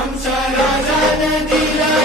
आसारा